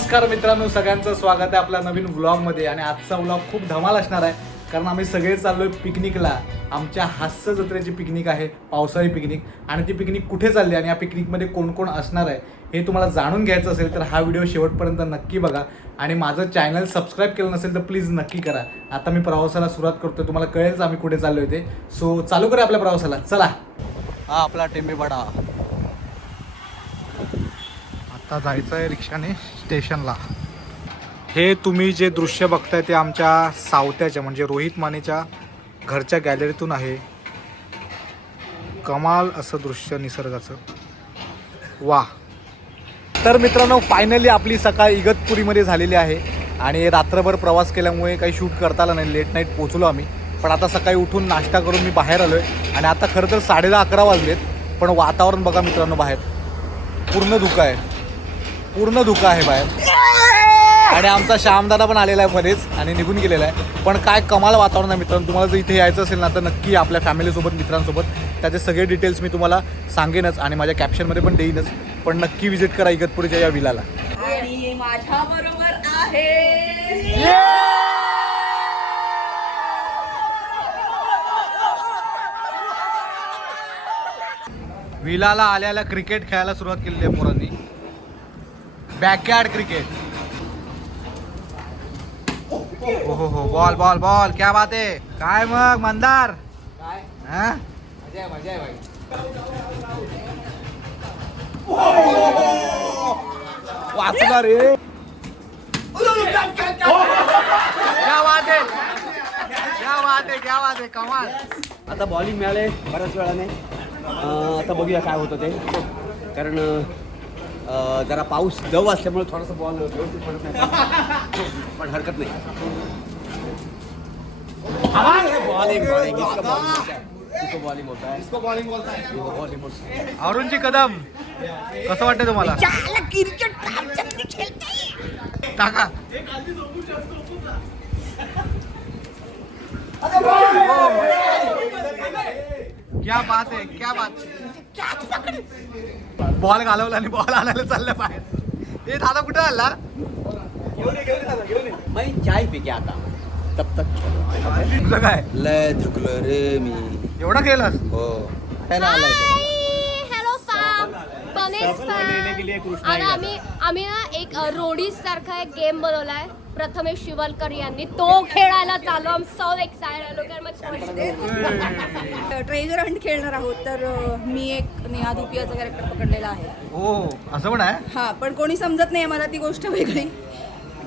नमस्कार मित्रांनो सगळ्यांचं स्वागत आहे आपल्या नवीन व्लॉगमध्ये आणि आजचा व्लॉग खूप धमाल असणार आहे कारण आम्ही सगळे चाललोय पिकनिकला. आमच्या हास्य जत्रेची पिकनिक आहे पावसाळी पिकनिक. आणि ती पिकनिक कुठे चालली आणि या पिकनिकमध्ये कोण कोण असणार आहे हे तुम्हाला जाणून घ्यायचं असेल तर हा व्हिडिओ शेवटपर्यंत नक्की बघा. आणि माझं चॅनल सबस्क्राईब केलं नसेल तर प्लीज नक्की करा. आता मी प्रवासाला सुरुवात करतोय तुम्हाला कळेलच आम्ही कुठे चाललोय ते. सो चालू करा आपल्या प्रवासाला. चला. हा आपला टेंबेवाडा. आता जायचं आहे रिक्षाने स्टेशनला. हे तुम्ही जे दृश्य बघताय ते आमच्या सावत्याच्या म्हणजे रोहित मानेच्या घरच्या गॅलरीतून आहे. कमाल असं दृश्य निसर्गाचं. वा तर मित्रांनो फायनली आपली सकाळ इगतपुरीमध्ये झालेली आहे आणि रात्रभर प्रवास केल्यामुळे काही शूट करता आलं नाही लेट नाईट पोचलो आम्ही. पण आता सकाळी उठून नाश्ता करून मी बाहेर आलो आहे आणि आता खरं तर साडे दहा अकरा वाजलेत पण वातावरण बघा मित्रांनो बाहेर. पूर्ण धुकं आहे. पूर्ण धुकं आहे बाहेर. आणि आमचा श्यामदादा पण आलेला आहे मध्येच आणि निघून गेलेला आहे. पण काय कमाल वातावरण आहे मित्रांनो. तुम्हाला जर इथे यायचं असेल ना तर नक्की आपल्या फॅमिलीसोबत मित्रांसोबत त्याचे सगळे डिटेल्स मी तुम्हाला सांगेनच आणि माझ्या कॅप्शनमध्ये पण देईनच. पण नक्की विजिट करा इगतपुरीच्या या विलाला आणि माझ्या बरोबर आहे. विलाला आल्याला क्रिकेट खेळायला सुरुवात केलेली आहे पोरांनी. बॅकयार्ड क्रिकेट हो हो हो बॉल बॉल बॉल क्या बात आहे काय मग मंदार? हा? वाचला रे. क्या बात आहे क्या बात आहे क्या बात आहे कमाल. आता बॉलिंग मिळाले बऱ्याच वेळाने. अं, आता बघूया काय होतं ते. कारण अं, जरा पाऊस जवळ असल्यामुळे थोडासा बॉल व्यवस्थित पडत नाही पण हरकत नाही बॉलिंग बॉलिंग इसको बॉलिंग होता है इसको बॉलिंग होता है इसको बॉलिंग होता है अरुणजी कदम कसं वाटतं तुम्हाला टाका क्या बात आहे क्या बात बॉल घालवला आणि बॉल आणायला चाललं बाहेर. ए दादा कुठं आला? मैं चाय पी के आता. तब तक खेलो. तुझं काय? लय थकलो रे मी. एवढा केलास हो. त्याला आलाय. हॅलो फॅम गणेश फॅम आणि आम्ही आम्ही ना एक रोडीज सारखा एक गेम बनवलाय. प्रथमेश शिवलकर यांनी तो खेळायला चालू. आम सो मच ट्रेजर हंट खेळणार आहोत तर मी एक नेहा धुपियाचा कॅरेक्टर पकडलेला आहे. हो असं पण आहे? हा पण कोणी समजत नाही मला ती गोष्ट वेगळी.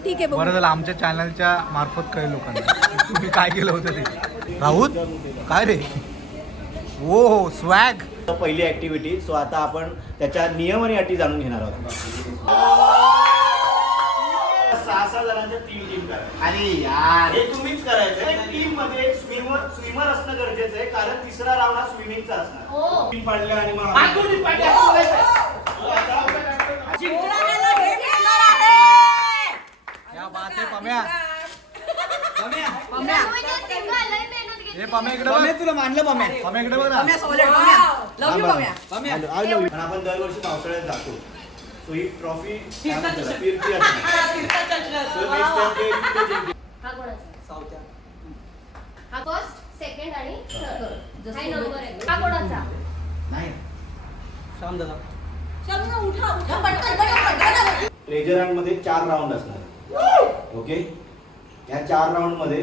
ठीक आहे बरं बघू झालं आमच्या चॅनलच्या मार्फत कळेल लोकांना. तुम्ही काय केलं होतं ते? राहुल काय रे? हो हो स्वॅग पहिली ऍक्टिव्हिटी सो आता आपण त्याच्या नियम आणि अटी जाणून घेणार आहोत. सहा सहा जणांच्या तीन टीम करा अरे यार. हे तुम्हीच करायचं. टीममध्ये एक स्विमर स्विमर असणं गरजेचं आहे कारण तिसरा राऊंड हा स्विमिंगचा असणार. टीम पाडल्या आणि मग क्या बात आहे. पम्या. हे पम्या इकडे बघ. तुला मानलं पम्या. पम्या इकडे बघ ना. पण आपण दरवर्षी पावसाळ्यात जातो. सो ही ट्रॉफी. हा हा फर्स्ट सेकंड आणि थर्ड हा नंबर आहे हा कोणाचा? श्याम दादा ट्रेजर हंटमध्ये चार राऊंड असणार. ओके या चार राऊंडमध्ये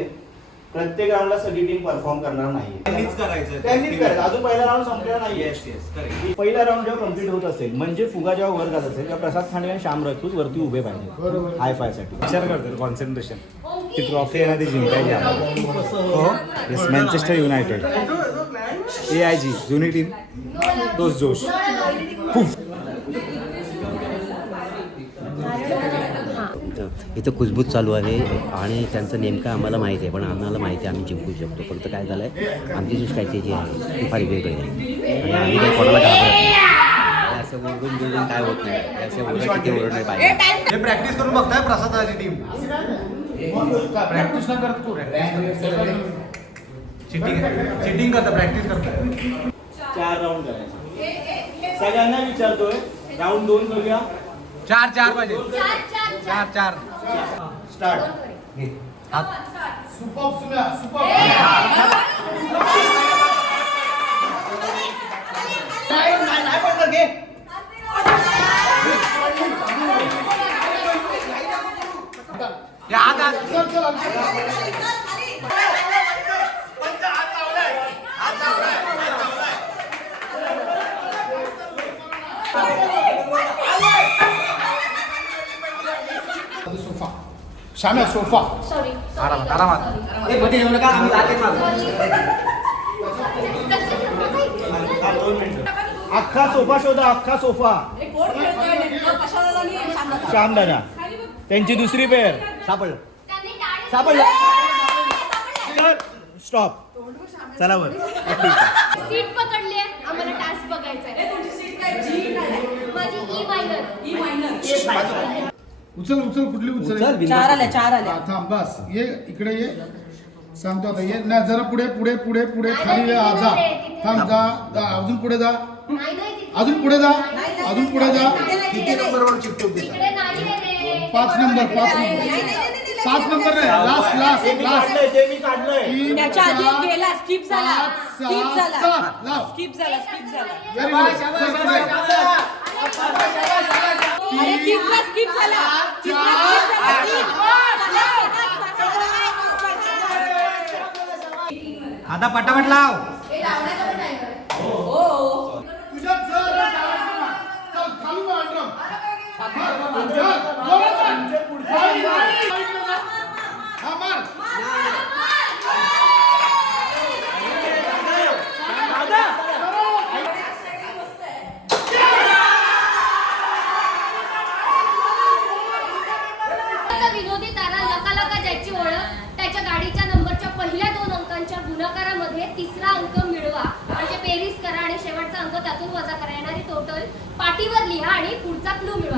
प्रत्येक राऊंडला सगळी टीम परफॉर्म करणार नाही त्यांनीच करायचं त्यांनीच करायचं अजून पहिला राऊंड संपलेला नाही पहिला राऊंड जेव्हा कंप्लीट होत असेल म्हणजे फुगा जेव्हा वर जात असेल तेव्हा प्रसाद खांडे आणि श्याम राजपूत वरती उभे पाहिजे. हाय फायसाठी. विचार करतो कॉन्सन्ट्रेशन ती ट्रॉफी आहे ना ती जिंकायची हो? Yes Manchester United A I G जुनी टीम तोच जोश. इथं कुजबूज चालू आहे आणि त्यांचं नेमकं आम्हाला माहिती आहे पण आम्हाला माहिती आहे आम्ही जिंकू शकतो. फक्त काय झालं आहे आमची जी स्ट्रॅटेजी आहे ती फार वेगळी आहे. आणि आम्ही काही कोणाला घाबरत नाही. हे असं ओरडून बिरडून काय होत नाही. हे असं किती पाहिजे. प्रॅक्टिस करून बघताय प्रसादाची टीम प्रॅक्टिस न करत तू चिटिंग चिटिंग करता प्रॅक्टिस करता. चार राऊंड करायचे. सगळ्यांना विचारतोय. राऊंड दोन करूया चार चार पाहिजे. चार चार. चार चार चार स्टार्ट नाही पडणार घे हे हात हात शाम्या सोफा आरामात आरामात. हा, दोन मिनिटं अख्खा सोफा शोधा अख्खा सोफा. श्याम दादा त्यांची दुसरी पेअर सापडलं. सापडलं. सर स्टॉप चला वर. सीट पकडली आहे. आम्हाला टास्क बघायचा आहे. माझी ई मायनर उचल उचल कुठली उचल? चार आल्या चार आल्या. हा, थांब बस. ये इकडे ये. सांगतो आता ये. नाही जरा पुढे पुढे पुढे पुढे. खाली ये, हा, जा. थांब जा जा, अजून पुढे जा. अजून पुढे जा. अजून पुढे जा. किती नंबरवर चिपटून देतात? पाच नंबर पाच नंबर. पाच नंबर नाही. लास्ट लास्ट लास्ट काढलंय ते मी काढलंय. तीन त्याच्या आधी चार, गेला स्किप झाला. पाच स्किप सहा झाला. सात लाव स्किप झाला स्किप झाला. Very good. अरे तिसरा स्किप झाला तिसरा skip झाला. आता पटापट लाव तुझ्या जर चल खाली मार ड्रम. मार, जोरात मार. नाही, नाही. हा, मार. त्याचा विनोदी तारा लका लका ज्याची ओळख त्याच्या गाडीच्या नंबरच्या पहिल्या दोन अंकांच्या गुणाकारामध्ये तिसरा अंक मिळवा म्हणजे बेरीज करा आणि शेवटचा अंक त्यातून वजा करा. येणारी टोटल पाटीवर लिहा आणि पुढचा क्लू मिळवा.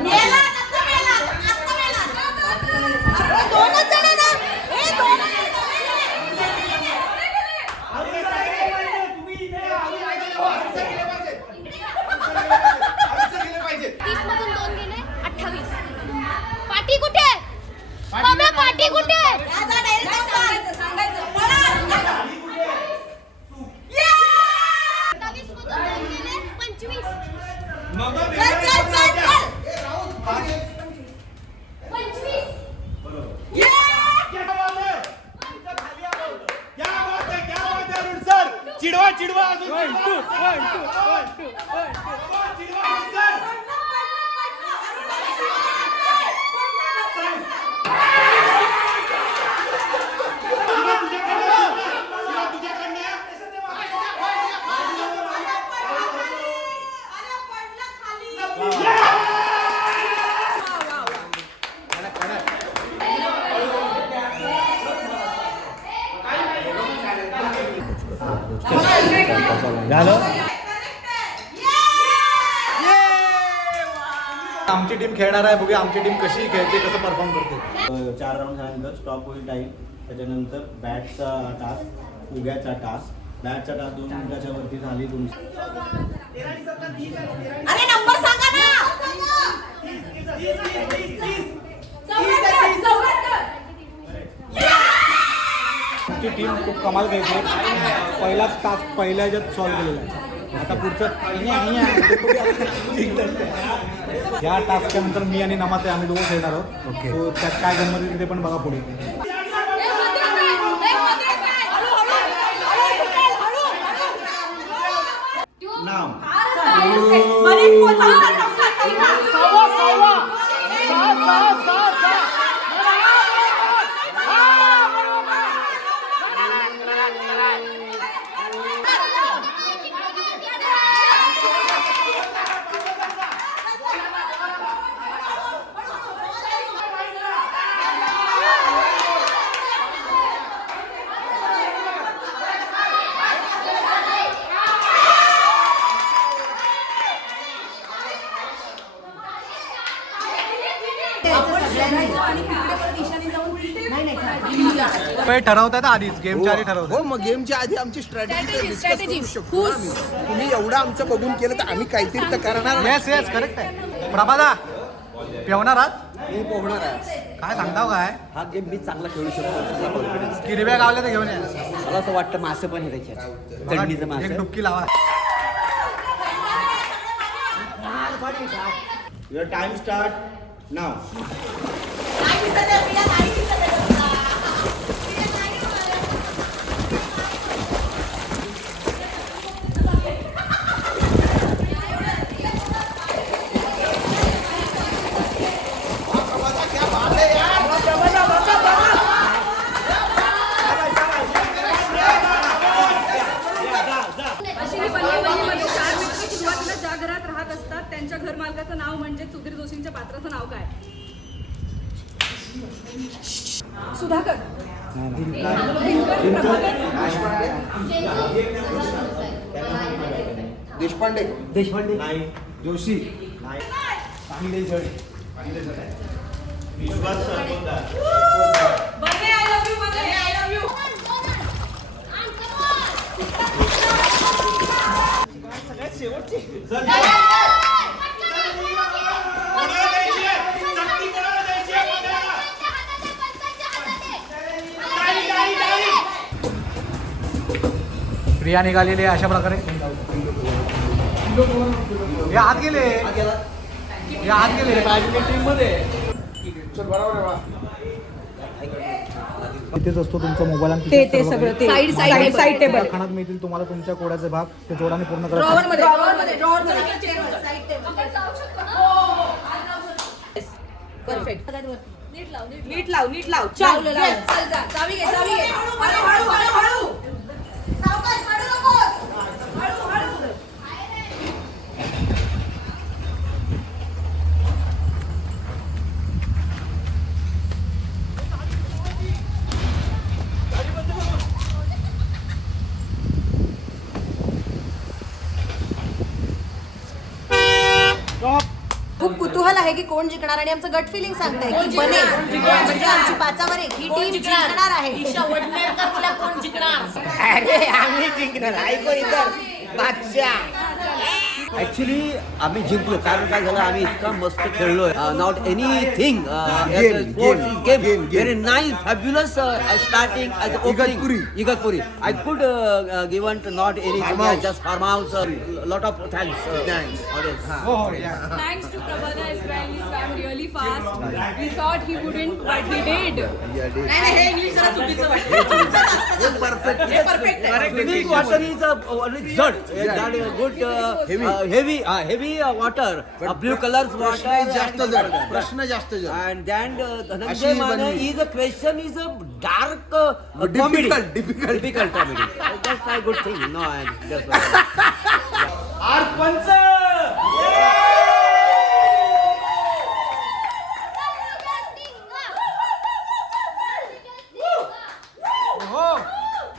टीम खेळणार आहे बघूया आमची टीम कशी खेळते कसं परफॉर्म करते. चार राऊंड झाल्यानंतर स्टॉप होईल टाईम त्याच्यानंतर बॅटचा टास्क उग्याचा टास्क बॅटचा टास्क दोन मिनिटाच्या वरती झाली तुमची. अरे नंबर सांगा ना. चौऱ्याहत्तर, चौऱ्याहत्तर. आमची टीम खूप कमाल खेळते. पहिलाच टास्क पहिल्या ह्याच्यात सॉल्व्ह केलेला आहे. आता पुढचं या टास्कच्या नंतर मी आणि नमाते आम्ही दोघं खेळणार आहोत. ओके. सो त्यात काय गंमत येते ते पण बघा पुढे. नाव ठरवतात आधीच. गेमच्या आधी ठरवतात. हो मग गेमच्या आधी आमची स्ट्रॅटेजी. तुम्ही एवढं आमचं बघून केलं तर आम्ही काहीतरी तर करणार. येस येस करेक्ट आहे. प्रभादा पेवणार आहात मी पोहणार आहे. काय सांगताव काय? हा गेम मी चांगला खेळू शकतो कॉन्फिडन्स गिरव्या गावल्या तर घेऊन या. मला असं वाटतं मासे पण आहे त्याच्यात एक मासे. डुबकी लावा. युअर टाइम स्टार्ट नाव ही पल्लीमध्ये चार मित्र सुरुवातीला ज्या घरात राहत असतात त्यांच्या घर मालकाचं नाव म्हणजे सुधीर जोशींच्या पात्राचं नाव काय Sudhakar Dinkar, Prabhakar. Deshpande. Deshpande Joshi. I love you. Priya निघालेली आहे अशा प्रकारे. हे आत गेले हे आत गेले इथेच असतो तुमचा मोबाईल आणि ते तिथेच सर्व सगळं ते Side, side side table. Side table खाण्यात मिळतील तुम्हाला तुमच्या कोड्याचे भाग ते जोडाने पूर्ण करा ड्रॉवर मध्ये ड्रॉवर मध्ये ड्रॉवर मध्ये परफेक्ट नीट लाव नीट लाव नीट लाव चल चल जा चावी घे चावी घे हळू हळू हळू हळू सावकाश पडू नकोस हळू हळू खूप कुतूहल आहे की कोण जिंकणार? आणि आमचं गट फिलिंग सांगतंय की बने म्हणजे आमची पाचावर आहे. ही टीम जिंकणार? आहे. कोण जिंकणार? अरे आम्ही जिंकणार. ऐकू इतर बादशाह. ऍक्च्युली आम्ही जिंकलो. कारण काय झालं? आम्ही इतका मस्त खेळलोय. Not anything game very nice fabulous starting Igatpuri. Igatpuri I could given not anything just farm house lot of thanks Thanks to Prabhada as well. He swam really fast. We thought he wouldn't, but he did. नाही नाही, हे English जरा चुकीचं वाटतं. perfect. आहे. Swimming water is a uh, uh, uh, uh, uh. Uh, blue colors water. प्रश्न जास्त जड प्रश्न जास्त जड uh, uh, uh, Difficult, comedy. difficult. difficult comedy. Uh, That's not a good thing. No, I just. आर पंच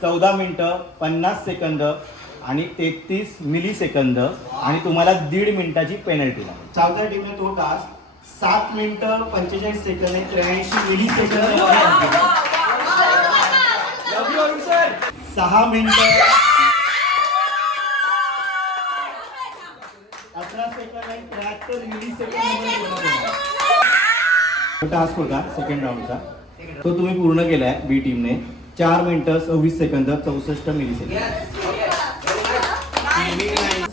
चौदा मिनिटं पन्नास सेकंद आणि तेहतीस मिली सेकंद आणि तुम्हाला दीड मिनिटाची पेनल्टी लागेल. चौथ्या टीमने तो तास सात मिनिटं पंचेचाळीस सेकंद त्र्याऐंशी मिली सेकंद सहा मिनिटं. अठरा सेकंद आणि त्र्याहत्तर मिली सेकंद टास्क होता सेकंड राऊंडचा तो तुम्ही पूर्ण केलाय बी टीमने चार मिनिटं सव्वीस सेकंद चौसष्ट मिली सेकंद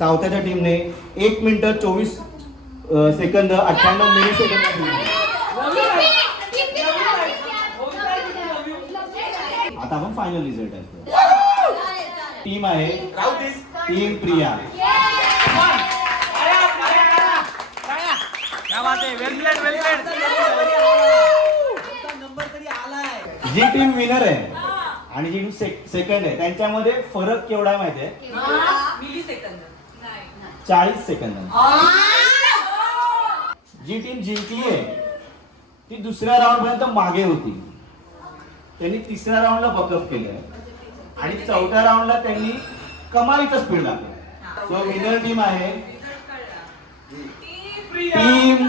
सावथ्याच्या टीमने एक मिनिट चोवीस सेकंद अठ्ठ्याण्णव मिनिट सेकंद आता आपण फायनल रिझल्ट आहे. टीम आहे टीम प्रिया जी टीम विनर आहे आणि जी टीम सेकंड आहे त्यांच्यामध्ये फरक केवढा माहिती आहे चाळीस सेकंद. जी टीम जिंकली आहे ती दुसऱ्या राऊंड पर्यंत मागे होती. त्यांनी तिसऱ्या राऊंडला बकअप केलंय. आणि चौथ्या राऊंडला त्यांनी कमालीचा स्पीड लागला सो विनर टीम आहे. टीम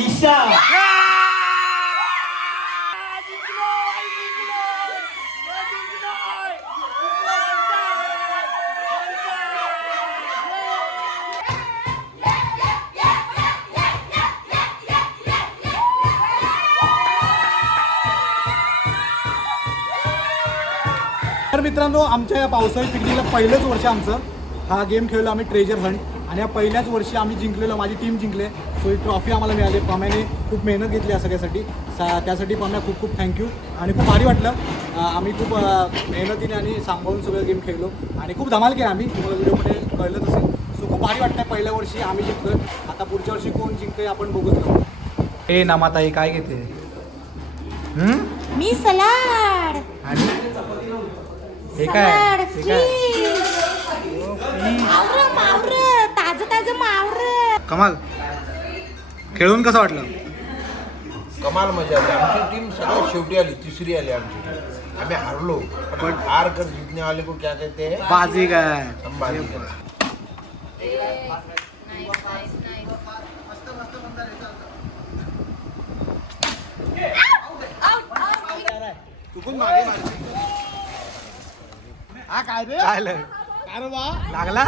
ईशा. मित्रांनो आमच्या या पावसाळी पिकनिकला पहिलंच वर्ष आमचं. हा गेम खेळलो आम्ही ट्रेजर हंट आणि या पहिल्याच वर्षी आम्ही जिंकलेलो माझी टीम जिंकले. सो ही ट्रॉफी आम्हाला मिळाली. पम्याने खूप मेहनत घेतली या सगळ्यासाठी. सा त्यासाठी पम्या खूप खूप थँक्यू आणि खूप भारी वाटलं. आम्ही खूप मेहनतीने आणि सांभाळून सगळं गेम खेळलो. आणि खूप धमाल केला आम्ही. तुम्हाला व्हिडिओमध्ये कळलंच असेल. सो खूप भारी वाटतं पहिल्या वर्षी आम्ही जिंकतोय. आता पुढच्या वर्षी कोण जिंकतोय आपण बघूच हे नामाताई काय घेते? मी सलाड. आणि? हे काय? हे काय? मावर मावर ताजं ताजं मावर. कमाल. खेळून कसं वाटलं? कमाल मजा आली. आमची टीम सगळ्यात शेवटी आली तिसरी आली आमची टीम आम्ही हारलो पण हार कर जीतने वाले को क्या कहते हैं? बाजी काय? हम बाजीगर. हा. काय रे? काय आलं? काय रे बा? लागला?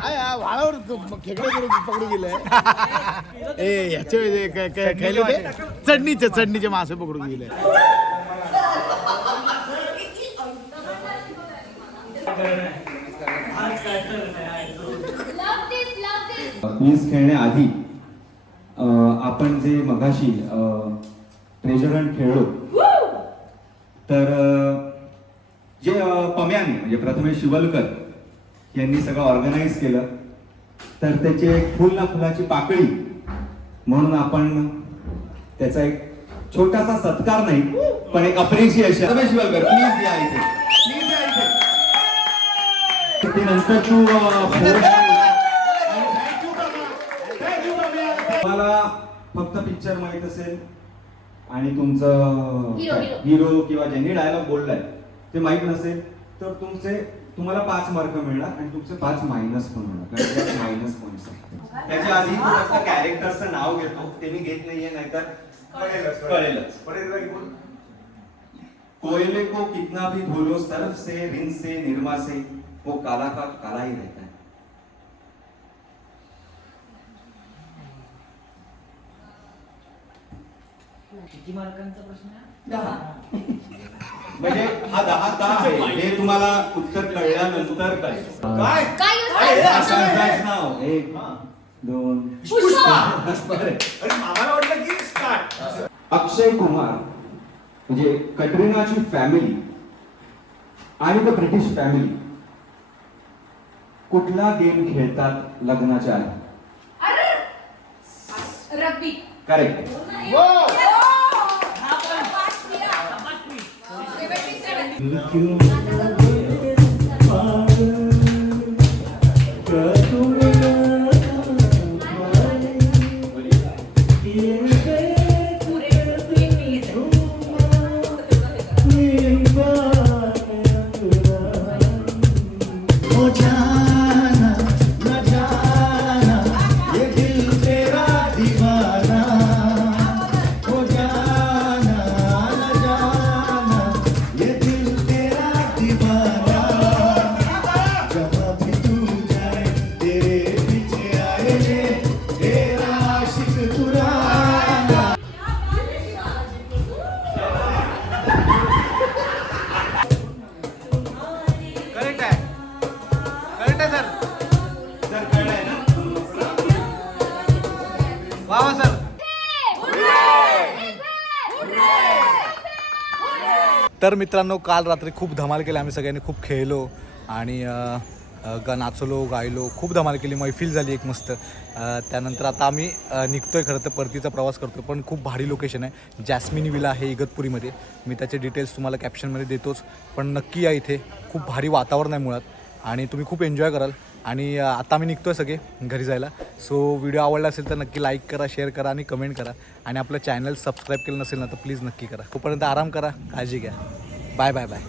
काय हा वाळावर तो खेकडे करून पकडू गेले. ए ह्याचे काय- काय- खायले ते? चटणीचे चटणीचे मासे पकडून गेले. क्वीज खेळण्याआधी अं, आपण जे मगाशी ट्रेजर हंट खेळलो तर अं, पम्याने म्हणजे प्रथमेश शिवलकर यांनी सगळं ऑर्गनाईज केलं. तर त्याची एक फुल ना फुलाची पाकळी. म्हणून आपण त्याचा एक छोटासा सत्कार नाही पण एक अप्रिशिएशन शिवलकर प्लीज या इथे. प्लीज या इथे. ते नंतर तू तुम्हाला फक्त पिक्चर माहीत असेल आणि तुमचं. हिरो किंवा ज्यांनी डायलॉग बोललाय ते माहीत नसेल. तर तुमचे तुम्हाला पाच मार्क मिळणार आणि तुमचे पाच मायनस पण होणार कारण मायनस पॉईंट त्याच्या आधी मी फक्त कॅरेक्टरचं नाव घेतो. ते मी घेत नाहीये नाहीतर कळेलच. कोयले को कितना भी धोलो सर्फ से रिन से निर्मा से वो काला का काला ही रहता है। म्हणजे हा दहा का आहे? हे तुम्हाला उत्तर कळल्यानंतर कळेल. काय? काय नाव एक दोन. अक्षय कुमार म्हणजे कटरीनाची फॅमिली आणि द ब्रिटिश फॅमिली कुठला गेम खेळतात लग्नाच्या आधी? करेक्ट करेक्ट तर मित्रांनो काल रात्री खूप धमाल केली आम्ही सगळ्यांनी खूप खेळलो आणि ग नाचलो गायलो खूप धमाल केली मैफिल झाली एक मस्त. त्यानंतर आता आम्ही निघतोय खरं तर परतीचा प्रवास करतो पण खूप भारी लोकेशन आहे. जॅस्मिन विला आहे इगतपुरीमध्ये. मी त्याचे डिटेल्स तुम्हाला कॅप्शनमध्ये देतोच पण नक्की या इथे. खूप भारी वातावरण आहे मुळात. आणि तुम्ही खूप एन्जॉय कराल. आणि आता आम्ही निघतोय सगळे घरी जायला. सो व्हिडिओ आवडला असेल तर नक्की लाईक करा शेअर करा आणि कमेंट करा. आणि आपलं चॅनल सबस्क्राईब केलं नसेल ना तर प्लीज नक्की करा. तोपर्यंत आराम करा काळजी घ्या. Bye bye bye